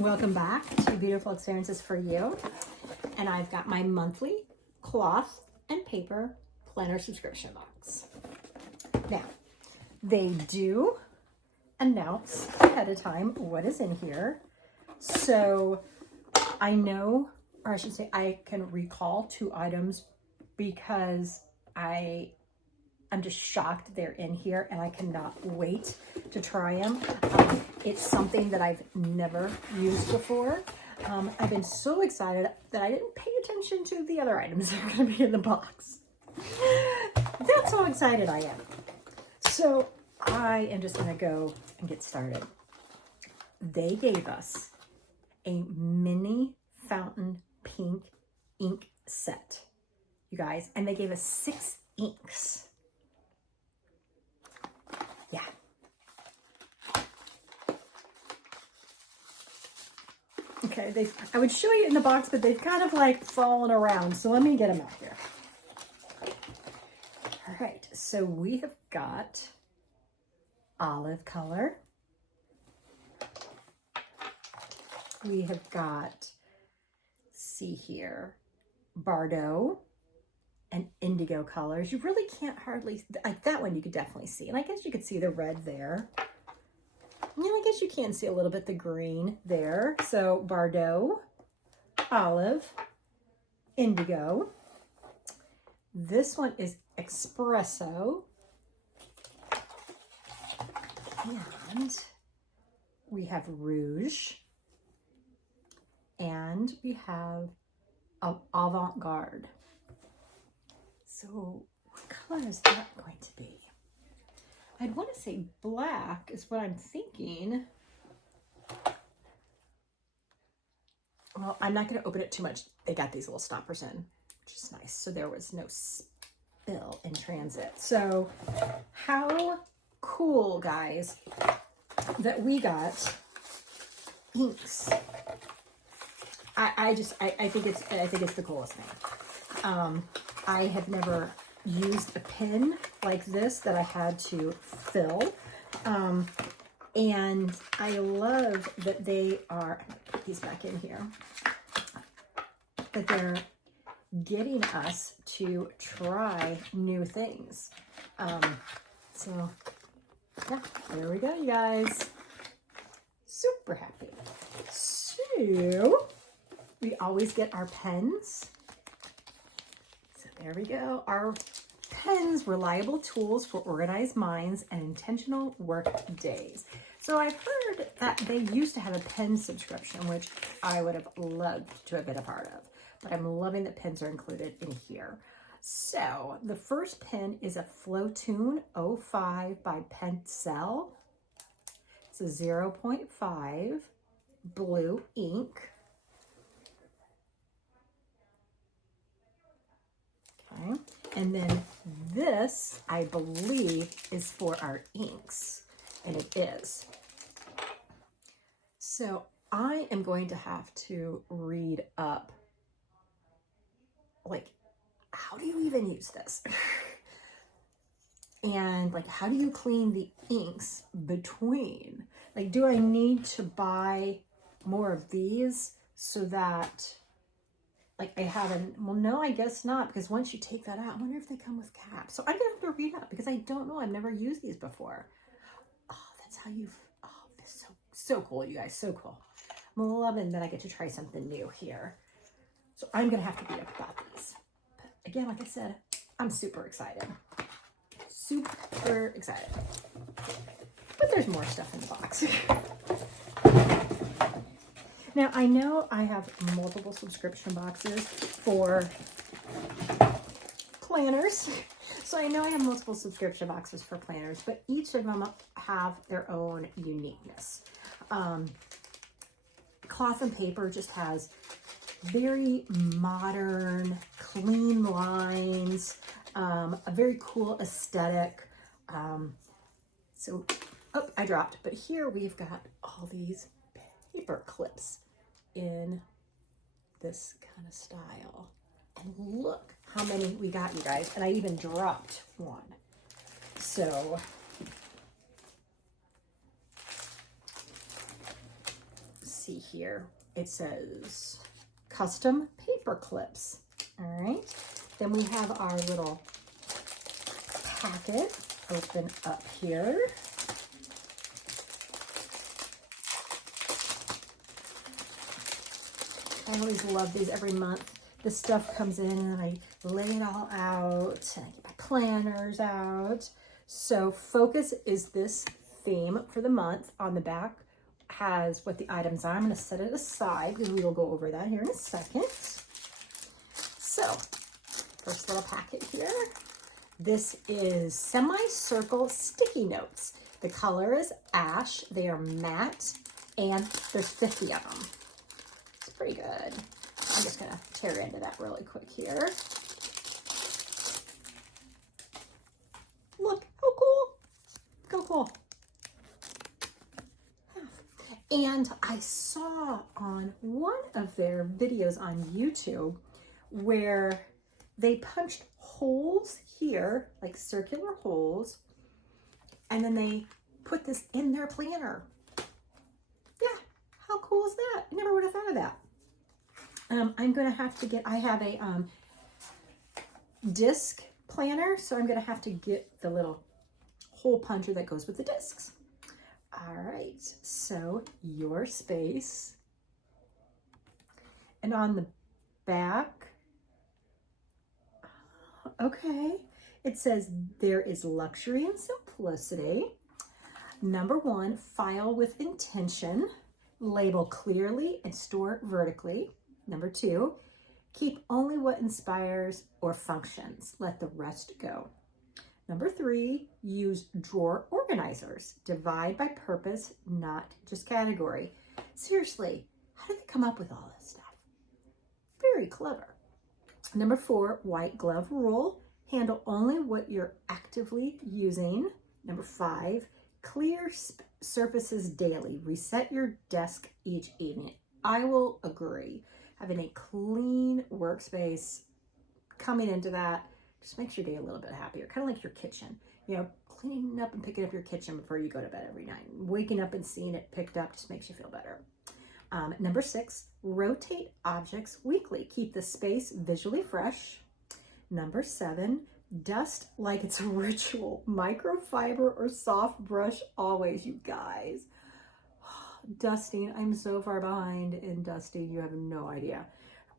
Welcome back to Beautiful Experiences for You. And I've got my monthly cloth and paper planner subscription box. Now, they do announce ahead of time what is in here. So I know, or I should say I can recall 2 items because I'm just shocked they're in here and I cannot wait to try them. It's something that I've never used before. I've been so excited that I didn't pay attention to the other items that are going to be in the box. That's how excited I am. So I am just going to go and get started. They gave us a mini fountain pink ink set, you guys, and they gave us 6 inks. Yeah. Okay, I would show you in the box, but they've kind of like fallen around. So let me get them out here. All right, so we have got olive color. We have got, see here, Bordeaux and indigo colors. You really can't hardly, like that one you could definitely see. And I guess you could see the red there. And I guess you can see a little bit the green there. So Bordeaux, olive, indigo. This one is espresso. And we have rouge. And we have avant-garde. So what color is that going to be? I'd want to say black is what I'm thinking. Well, I'm not going to open it too much. They got these little stoppers in, which is nice. So there was no spill in transit. So how cool, guys, that we got inks. I think it's the coolest thing. I have never used a pen like this that I had to fill. And I love that they are, put these back in here, that they're getting us to try new things. So yeah, there we go, you guys. Super happy. So we always get our pens. There we go. Our pens, reliable tools for organized minds and intentional work days. So I've heard that they used to have a pen subscription, which I would have loved to have been a part of. But I'm loving that pens are included in here. So the first pen is a Flowtune 05 by Pencil. It's a 0.5 blue ink. Okay. And then this, I believe, is for our inks, and it is. So I am going to have to read up, like, how do you even use this? And like, how do you clean the inks between? Like, do I need to buy more of these so that, like, I haven't, well, no, I guess not, because once you take that out, I wonder if they come with caps. So I'm gonna have to read up because I don't know. I've never used these before. Oh, that's how this is so cool, you guys, so cool. I'm loving that I get to try something new here. So I'm gonna have to read up about these. But again, like I said, I'm super excited. Super excited. But there's more stuff in the box. Now, I know I have multiple subscription boxes for planners. So I know I have multiple subscription boxes for planners, but each of them have their own uniqueness. Cloth and Paper just has very modern, clean lines, a very cool aesthetic. So, oh, I dropped. But here we've got all these paper clips in this kind of style. And look how many we got, you guys. And I even dropped one. So see here. It says custom paper clips. All right. Then we have our little packet open up here. I always love these every month. The stuff comes in and I lay it all out and I get my planners out. So focus is this theme for the month. On the back has what the items are. I'm going to set it aside because we will go over that here in a second. So first little packet here. This is semicircle sticky notes. The color is ash. They are matte and there's 50 of them. It's pretty good. I'm just going to tear into that really quick here. Look, how cool. How cool. And I saw on one of their videos on YouTube where they punched holes here, like circular holes, and then they put this in their planner. Yeah, how cool is that? I never would have thought of that. I'm going to have to get, I have a disc planner, so I'm going to have to get the little hole puncher that goes with the discs. All right, so your space. And on the back, okay, it says there is luxury and simplicity. Number 1, file with intention, label clearly and store vertically. Number 2, keep only what inspires or functions. Let the rest go. Number 3, use drawer organizers. Divide by purpose, not just category. Seriously, how did they come up with all this stuff? Very clever. Number 4, white glove rule. Handle only what you're actively using. Number 5, clear surfaces daily. Reset your desk each evening. I will agree. Having a clean workspace coming into that just makes your day a little bit happier. Kind of like your kitchen. You know, cleaning up and picking up your kitchen before you go to bed every night. Waking up and seeing it picked up just makes you feel better. Number 6, rotate objects weekly. Keep the space visually fresh. Number 7, dust like it's a ritual. Microfiber or soft brush always, you guys. Dusting, I'm so far behind in dusting, you have no idea.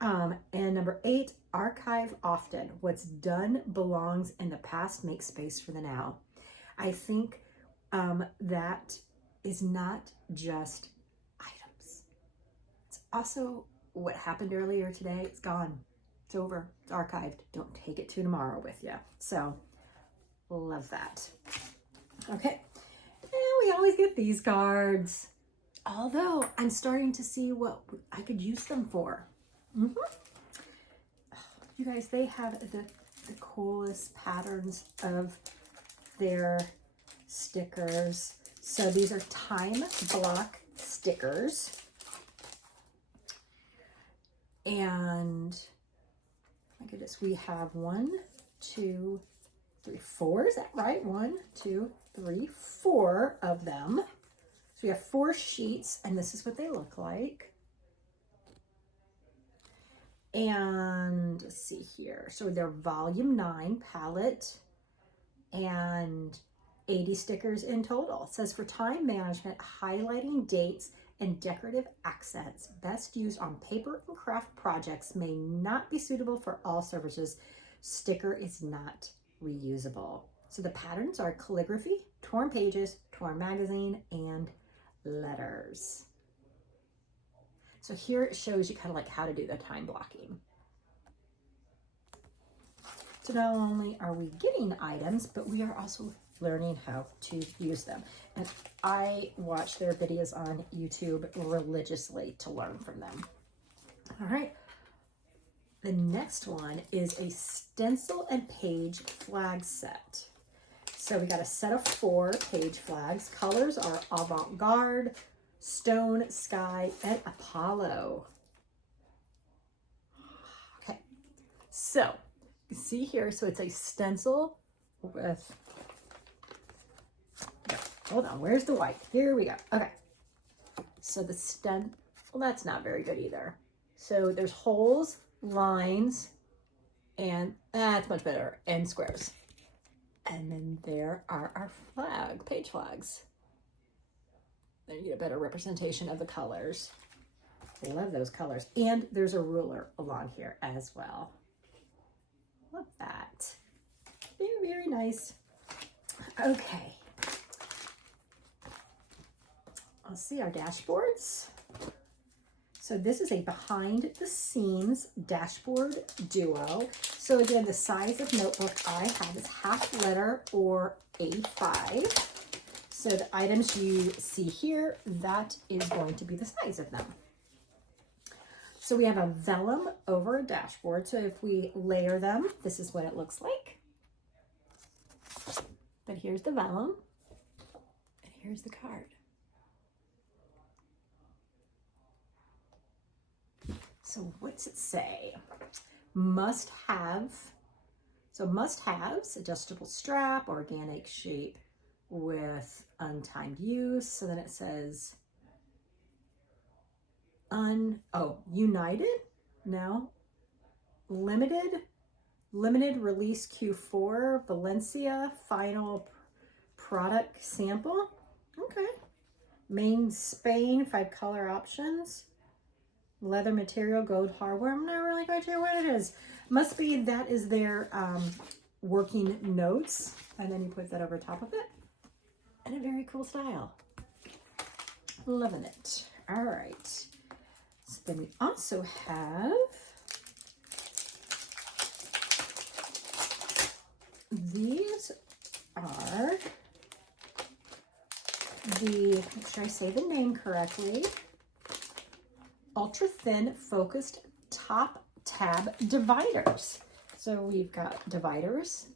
And number 8, archive often. What's done belongs in the past. Make space for the now. I think that is not just items. It's also what happened earlier today. It's gone. It's over. It's archived. Don't take it to tomorrow with you. So, love that. Okay. And we always get these cards. Although I'm starting to see what I could use them for. You guys, they have the coolest patterns of their stickers. So these are time block stickers. And my goodness, we have 1, 2, 3, 4. Is that right? 1, 2, 3, 4 of them. So we have 4 sheets, and this is what they look like. And let's see here. So they're volume 9 palette and 80 stickers in total. It says for time management, highlighting dates and decorative accents best used on paper and craft projects may not be suitable for all surfaces. Sticker is not reusable. So the patterns are calligraphy, torn pages, torn magazine, and letters. So here it shows you kind of like how to do the time blocking. So not only are we getting items, but we are also learning how to use them. And I watch their videos on YouTube religiously to learn from them. All right. The next one is a stencil and page flag set. So we got a set of 4 page flags. Colors are avant-garde, stone, sky, and Apollo. Okay, so you see here, so it's a stencil with, hold on, where's the white? Here we go. Okay, so the Well, that's not very good either. So there's holes, lines, and that's much better, and squares. And then there are our page flags. There you get a better representation of the colors. I love those colors. And there's a ruler along here as well. Love that. Very, very nice. Okay. Let's see our dashboards. So this is a behind the scenes dashboard duo. So again, the size of notebook I have is half letter or A5. So the items you see here, that is going to be the size of them. So we have a vellum over a dashboard. So if we layer them, this is what it looks like. But here's the vellum, and here's the card. So what's it say? Must have. So must haves, adjustable strap, organic shape with untimed use. So then it says United? No. Limited release Q4, Valencia, final product sample. Okay. Main Spain, 5 color options. Leather material, gold hardware. I'm not really quite sure what it is. Must be that is their working notes. And then you put that over top of it. And a very cool style. Loving it. All right. So then we also have these are the, make sure I say the name correctly, ultra thin focused top tab dividers. So we've got dividers.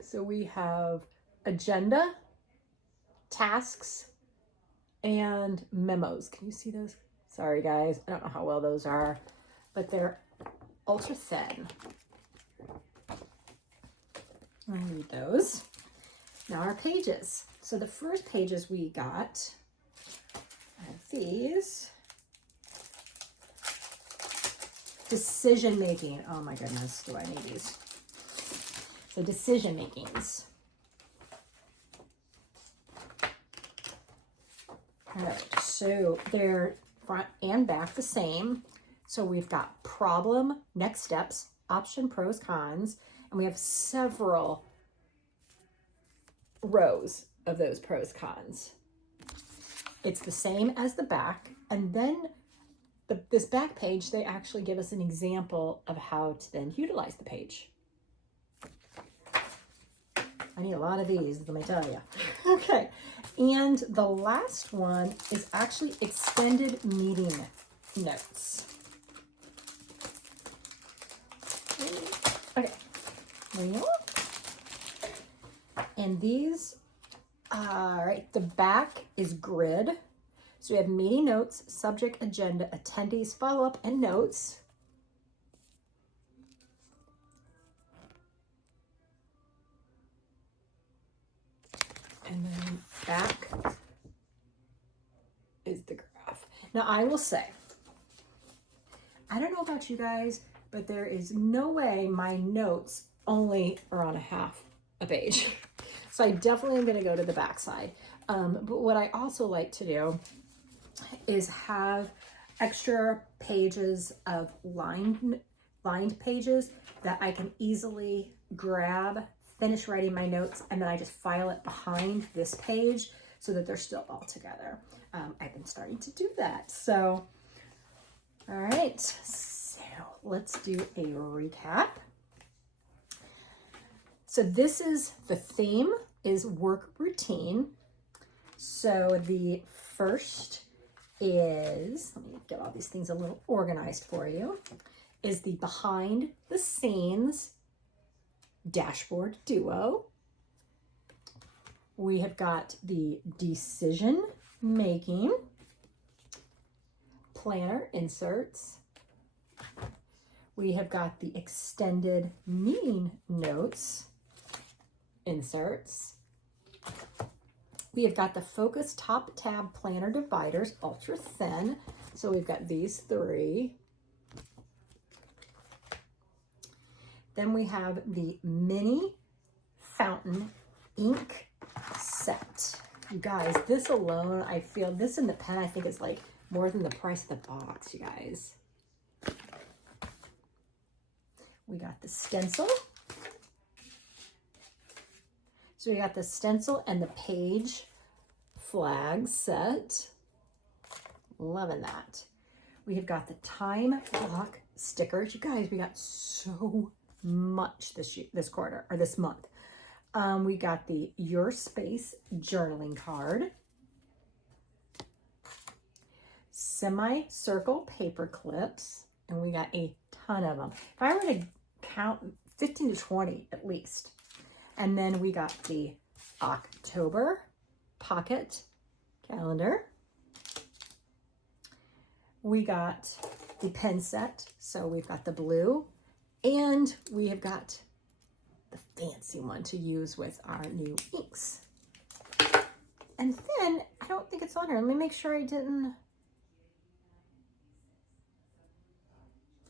So we have agenda, tasks, and memos. Can you see those? Sorry guys, I don't know how well those are, but they're ultra thin. I need those. Now our pages. So the first pages we got are these. Decision making. Oh my goodness, do I need these? So decision makings. All right, so they're front and back the same. So we've got problem, next steps, option, pros, cons, and we have several rows of those pros, cons. It's the same as the back, and then this back page, they actually give us an example of how to then utilize the page. I need a lot of these, let me tell you. Okay, and the last one is actually extended meeting notes. Okay, and these, all right, the back is grid. So we have meeting notes, subject, agenda, attendees, follow-up, and notes. And then back is the graph. Now I will say, I don't know about you guys, but there is no way my notes only are on a half a page. So I definitely am going to go to the back side. But what I also like to do is have extra pages of lined pages that I can easily grab, finish writing my notes, and then I just file it behind this page so that they're still all together. I've been starting to do that. So, all right, so let's do a recap. So this is the theme is work routine. So the first is, let me get all these things a little organized for you, is the behind the scenes dashboard duo. We have got the decision making, planner inserts. We have got the extended meeting notes inserts. We have got the Focus Top Tab Planner Dividers, ultra thin. So we've got these 3. Then we have the mini fountain ink set. You guys, this alone, I feel, this and the pen, I think is like more than the price of the box, you guys. We got the stencil. So we got the stencil and the page flag set. Loving that. We have got the time block stickers. You guys, we got so much this quarter or this month. We got the Your Space journaling card, semi-circle paper clips, and we got a ton of them. If I were to count, 15 to 20 at least. And then we got the October pocket calendar. We got the pen set. So we've got the blue, and we have got the fancy one to use with our new inks. And then, I don't think it's on here. Let me make sure I didn't.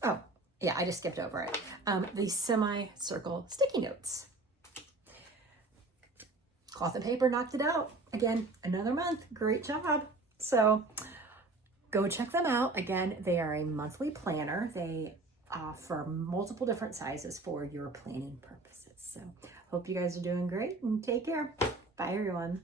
Oh, yeah, I just skipped over it. The semi-circle sticky notes. Cloth and paper knocked it out. Again, another month. Great job. So go check them out. Again, they are a monthly planner. They offer multiple different sizes for your planning purposes. So hope you guys are doing great and take care. Bye, everyone.